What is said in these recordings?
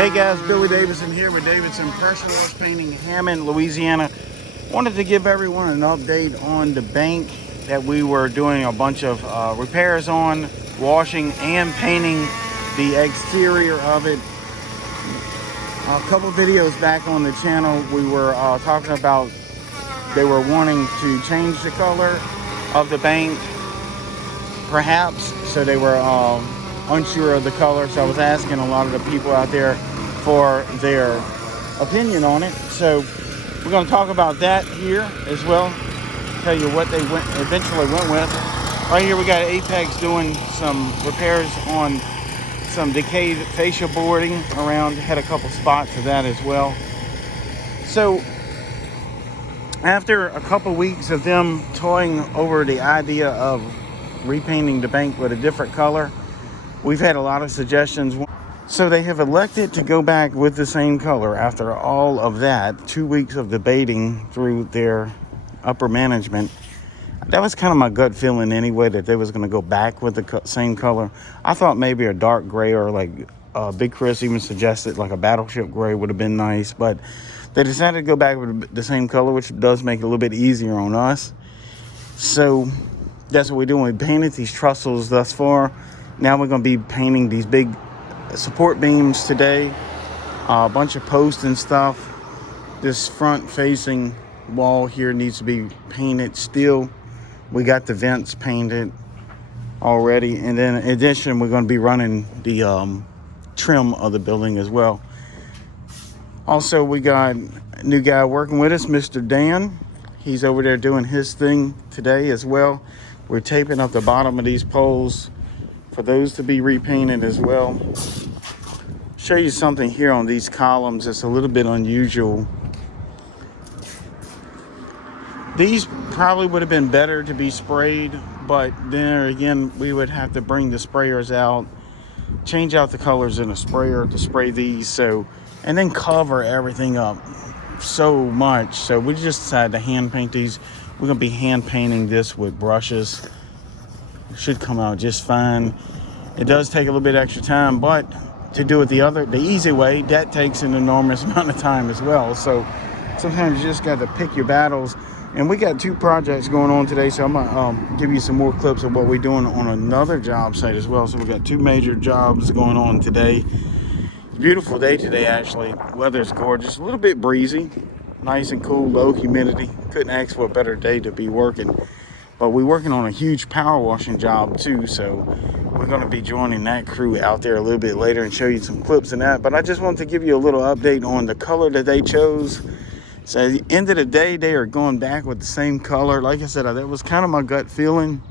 Hey guys, Billy Davidson here with Davidson Pressure Wash Painting, Hammond, Louisiana. Wanted to give everyone an update on the bank that we were doing a bunch of repairs on, washing and painting the exterior of it. A couple videos back on the channel, we were talking about they were wanting to change the color of the bank, perhaps, so they were unsure of the color. So I was asking a lot of the people out there for their opinion on it. So we're going to talk about that here as well. Tell you what they eventually went with. Right here we got Apex doing some repairs on some decayed fascia boarding around. Had a couple spots of that as well. So after a couple weeks of them toying over the idea of repainting the bank with a different color, we've had a lot of suggestions. So they have elected to go back with the same color after all of that, 2 weeks of debating through their upper management. That was kind of my gut feeling anyway, that they was going to go back with the same color. I thought maybe a dark gray, or like Big Chris even suggested like a battleship gray would have been nice. But they decided to go back with the same color, which does make it a little bit easier on us. So that's what we're doing. We painted these trestles thus far. Now we're going to be painting these big support beams today. A bunch of posts and stuff. This front facing wall here needs to be painted still. We got the vents painted already. And then in addition, we're going to be running the trim of the building as well. Also, we got a new guy working with us, Mr. Dan. He's over there doing his thing today as well. We're taping up the bottom of these poles for those to be repainted as well. Show you something here on these columns that's a little bit unusual. These probably would have been better to be sprayed, but then again, we would have to bring the sprayers out, change out the colors in a sprayer to spray these, so, and then cover everything up so much. So we just decided to hand paint these. We're gonna be hand painting this with brushes. It should come out just fine. It does take a little bit extra time, but to do it the easy way, that takes an enormous amount of time as well. So sometimes you just got to pick your battles. And we got 2 projects going on today, so I'm gonna give you some more clips of what we're doing on another job site as well. So we got 2 major jobs going on today. It's a beautiful day today, actually. Weather's gorgeous, a little bit breezy, nice and cool, low humidity. Couldn't ask for a better day to be working. But we're working on a huge power washing job too, so we're going to be joining that crew out there a little bit later and show you some clips in that. But I just wanted to give you a little update on the color that they chose. So at the end of the day, they are going back with the same color. Like I said, that was kind of my gut feeling,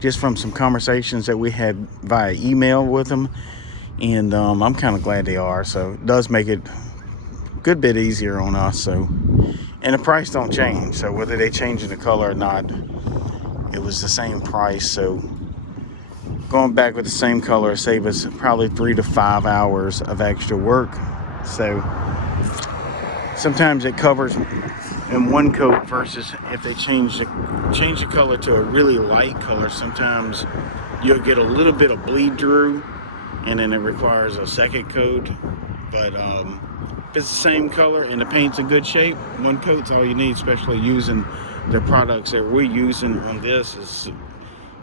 just from some conversations that we had via email with them. And I'm kind of glad they are. So it does make it a good bit easier on us. So, and the price don't change. So whether they change the color or not, it was the same price. So going back with the same color save us probably 3 to 5 hours of extra work. So sometimes it covers in one coat versus if they change the color to a really light color, sometimes you'll get a little bit of bleed through and then it requires a second coat. But if it's the same color and the paint's in good shape, one coat's all you need, especially using the products that we're using on this. Is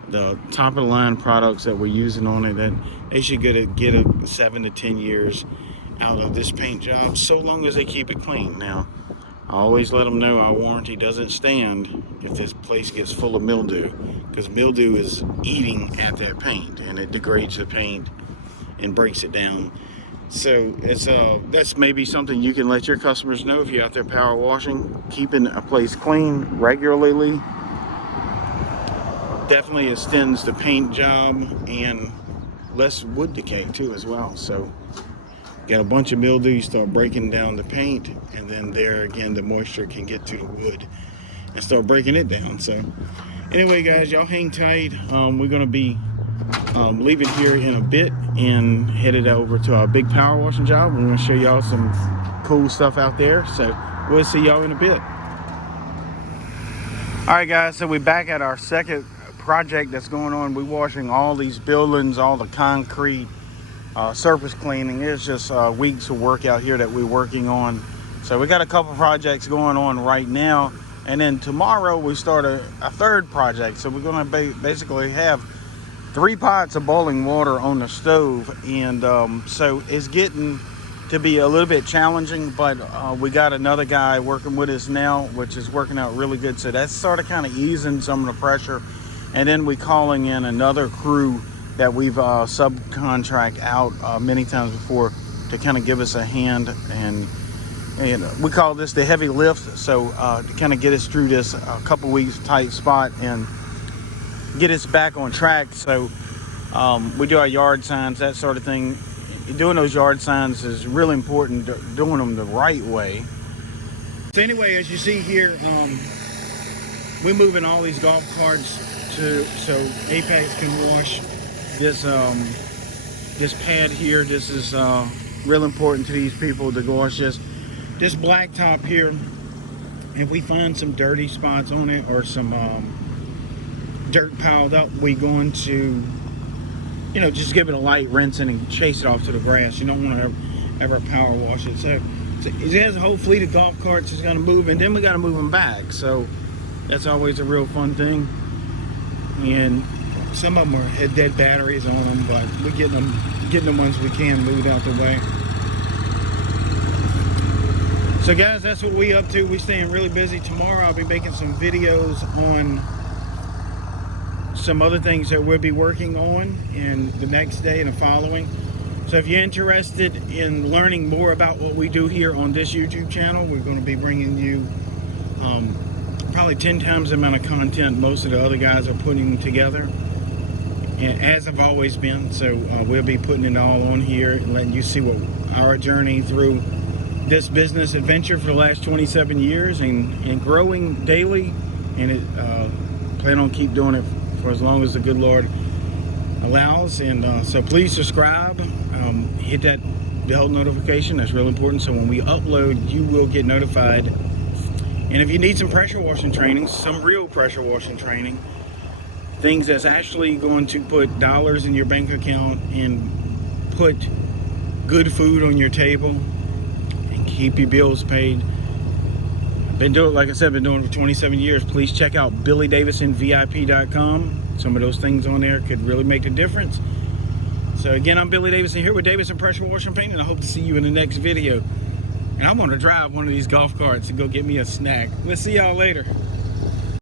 the top of the line products that we're using on it, that they should get a 7 to 10 years out of this paint job, so long as they keep it clean. Now, I always let them know our warranty doesn't stand if this place gets full of mildew, because mildew is eating at that paint and it degrades the paint and breaks it down. So it's that's maybe something you can let your customers know if you're out there power washing. Keeping a place clean regularly definitely extends the paint job and less wood decay too as well. So got a bunch of mildew, you start breaking down the paint, and then there again the moisture can get to the wood and start breaking it down. So anyway guys, y'all hang tight. We're gonna be leaving here in a bit and headed over to our big power washing job. We're gonna show y'all some cool stuff out there. So we'll see y'all in a bit. All right guys, so we're back at our second project that's going on. We're washing all these buildings, all the concrete, surface cleaning. It's just weeks of work out here that we're working on. So we got a couple projects going on right now, and then tomorrow we start a third project. So we're going to basically have 3 pots of boiling water on the stove, and so it's getting to be a little bit challenging, but we got another guy working with us now, which is working out really good. So that's sort of kind of easing some of the pressure. And then we calling in another crew that we've subcontract out many times before to kind of give us a hand, and we call this the heavy lift. So to kind of get us through this couple weeks tight spot and get us back on track. So we do our yard signs, that sort of thing. Doing those yard signs is really important, doing them the right way. So anyway, as you see here, we're moving all these golf carts so Apex can wash this this pad here. This is real important to these people to wash this blacktop here. If we find some dirty spots on it or some dirt piled up, we're going to, you know, just give it a light rinsing and chase it off to the grass. You don't want to ever power wash it. So it has a whole fleet of golf carts that's going to move, and then we got to move them back. So that's always a real fun thing. And some of them had dead batteries on them, but we're getting the ones we can moved out the way. So guys, that's what we up to. We staying really busy. Tomorrow I'll be making some videos on some other things that we'll be working on in the next day and the following. So if you're interested in learning more about what we do here on this YouTube channel, we're going to be bringing you probably 10 times the amount of content most of the other guys are putting together, and as I've always been. So we'll be putting it all on here and letting you see what our journey through this business adventure for the last 27 years and growing daily, and plan on keep doing it for as long as the good Lord allows. And so please subscribe, hit that bell notification. That's real important, so when we upload you will get notified. And if you need some pressure washing training, some real pressure washing training, things that's actually going to put dollars in your bank account and put good food on your table and keep your bills paid. Been doing, like I said, been doing it for 27 years. Please check out BillyDavidsonVIP.com. Some of those things on there could really make a difference. So again, I'm Billy Davidson here with Davidson Pressure Washing Paint, and I hope to see you in the next video. And I'm going to drive one of these golf carts and go get me a snack. We'll see y'all later.